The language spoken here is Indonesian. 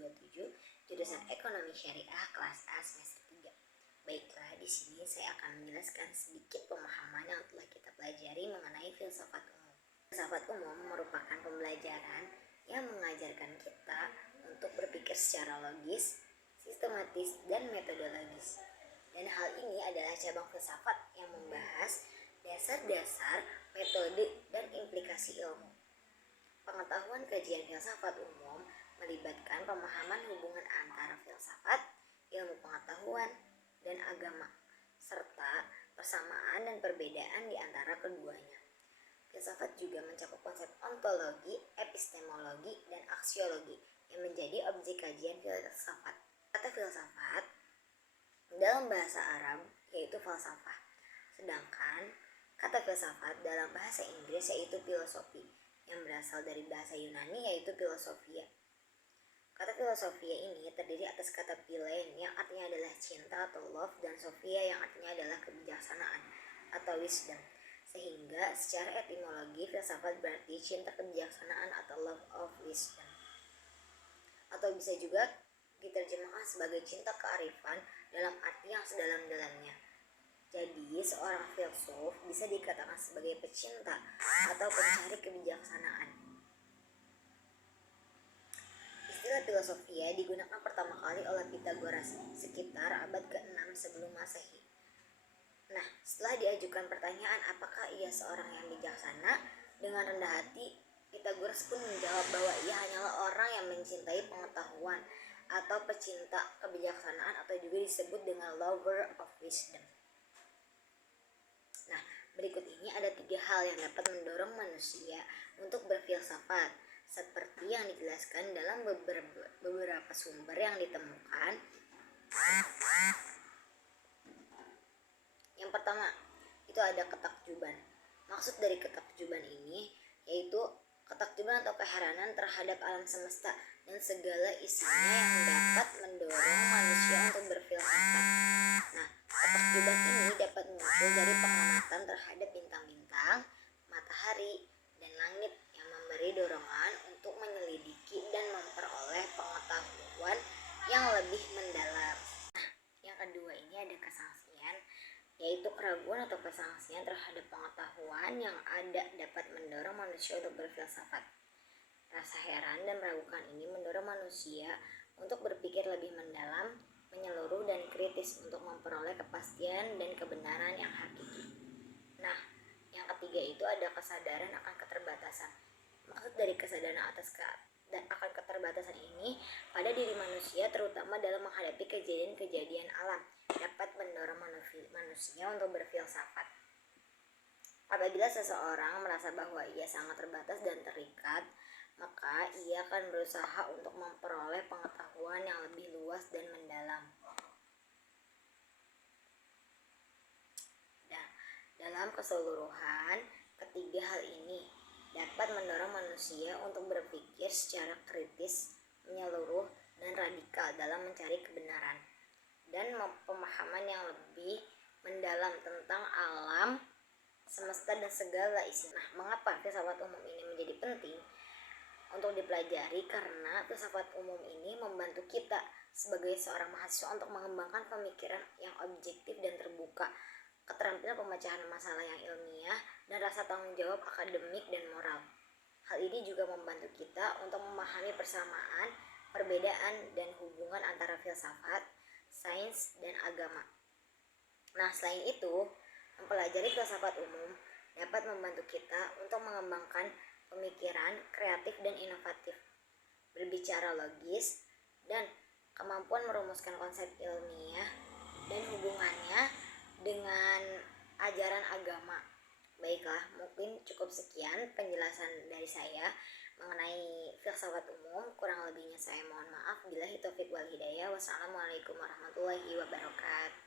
2027, jurusan Ekonomi Syariah kelas A semester 3. Baiklah, di sini saya akan menjelaskan sedikit pemahaman yang telah kita pelajari mengenai filsafat umum. Filsafat umum merupakan pembelajaran yang mengajarkan kita untuk berpikir secara logis, sistematis, dan metodologis. Dan hal ini adalah cabang filsafat yang membahas dasar-dasar, metode, dan implikasi ilmu. Pengetahuan kajian filsafat umum melibatkan pemahaman hubungan antara filsafat, ilmu pengetahuan, dan agama, serta persamaan dan perbedaan di antara keduanya. Filsafat juga mencakup konsep ontologi, epistemologi, dan aksiologi yang menjadi objek kajian filsafat. Kata filsafat dalam bahasa Arab yaitu falsafah, sedangkan kata filsafat dalam bahasa Inggris yaitu filosofi, yang berasal dari bahasa Yunani yaitu filosofia. Kata filosofia ini terdiri atas kata philein yang artinya adalah cinta atau love, dan sophia yang artinya adalah kebijaksanaan atau wisdom. Sehingga secara etimologi filsafat berarti cinta kebijaksanaan atau love of wisdom. Atau bisa juga diterjemahkan sebagai cinta kearifan dalam arti yang sedalam-dalamnya. Jadi, seorang filsuf bisa dikatakan sebagai pecinta atau pencari kebijaksanaan. Istilah filosofia digunakan pertama kali oleh Pythagoras sekitar abad ke-6 sebelum Masehi. Nah, setelah diajukan pertanyaan apakah ia seorang yang bijaksana, dengan rendah hati Pythagoras pun menjawab bahwa ia hanyalah orang yang mencintai pengetahuan atau pecinta kebijaksanaan, atau juga disebut dengan lover of wisdom. Nah, berikut ini ada 3 hal yang dapat mendorong manusia untuk berfilsafat, seperti yang dijelaskan dalam beberapa sumber yang ditemukan. Yang pertama, itu ada ketakjuban. Maksud dari ketakjuban ini yaitu ketakjuban atau keheranan terhadap alam semesta dan segala isinya yang dapat mendorong manusia untuk berfilsafat. Nah, ketakjuban ini dapat muncul dari pengamatan terhadap bintang-bintang, matahari, dan langit yang memberi dorongan untuk menyelidiki dan memperoleh pengetahuan yang lebih mendalam. Nah, yang kedua ini ada kesangsian, yaitu keraguan atau kesangsian terhadap pengetahuan yang ada dapat mendorong manusia untuk berfilsafat. Rasa heran dan meragukan ini mendorong manusia untuk berpikir lebih mendalam, menyeluruh, dan kritis untuk memperoleh kepastian dan kebenaran yang hakiki. Nah, yang ketiga itu ada kesadaran akan keterbatasan. Maksud dari kesadaran akan keterbatasan ini pada diri manusia, terutama dalam menghadapi kejadian-kejadian alam, dapat mendorong manusia untuk berfilsafat. Apabila seseorang merasa bahwa ia sangat terbatas dan terikat, maka ia akan berusaha untuk memperoleh pengetahuan yang lebih luas dan mendalam. Nah, dalam keseluruhan, ketiga hal ini dapat mendorong manusia untuk berpikir secara kritis, menyeluruh, dan radikal dalam mencari kebenaran dan pemahaman yang lebih mendalam tentang alam semesta dan segala isi. Nah, mengapa filsafat umum ini menjadi penting untuk dipelajari? Karena filsafat umum ini membantu kita sebagai seorang mahasiswa untuk mengembangkan pemikiran yang objektif dan terbuka, keterampilan pemecahan masalah yang ilmiah, dan rasa tanggung jawab akademik dan moral. Hal ini juga membantu kita untuk memahami persamaan, perbedaan, dan hubungan antara filsafat, sains, dan agama. Nah, selain itu, mempelajari filsafat umum dapat membantu kita untuk mengembangkan pemikiran kreatif dan inovatif, berbicara logis, dan kemampuan merumuskan konsep ilmiah dan hubungannya dengan ajaran agama. Baiklah, mungkin cukup sekian penjelasan dari saya mengenai filsafat umum. Kurang lebihnya saya mohon maaf. Billahi taufiq wal hidayah. Wassalamualaikum warahmatullahi wabarakatuh.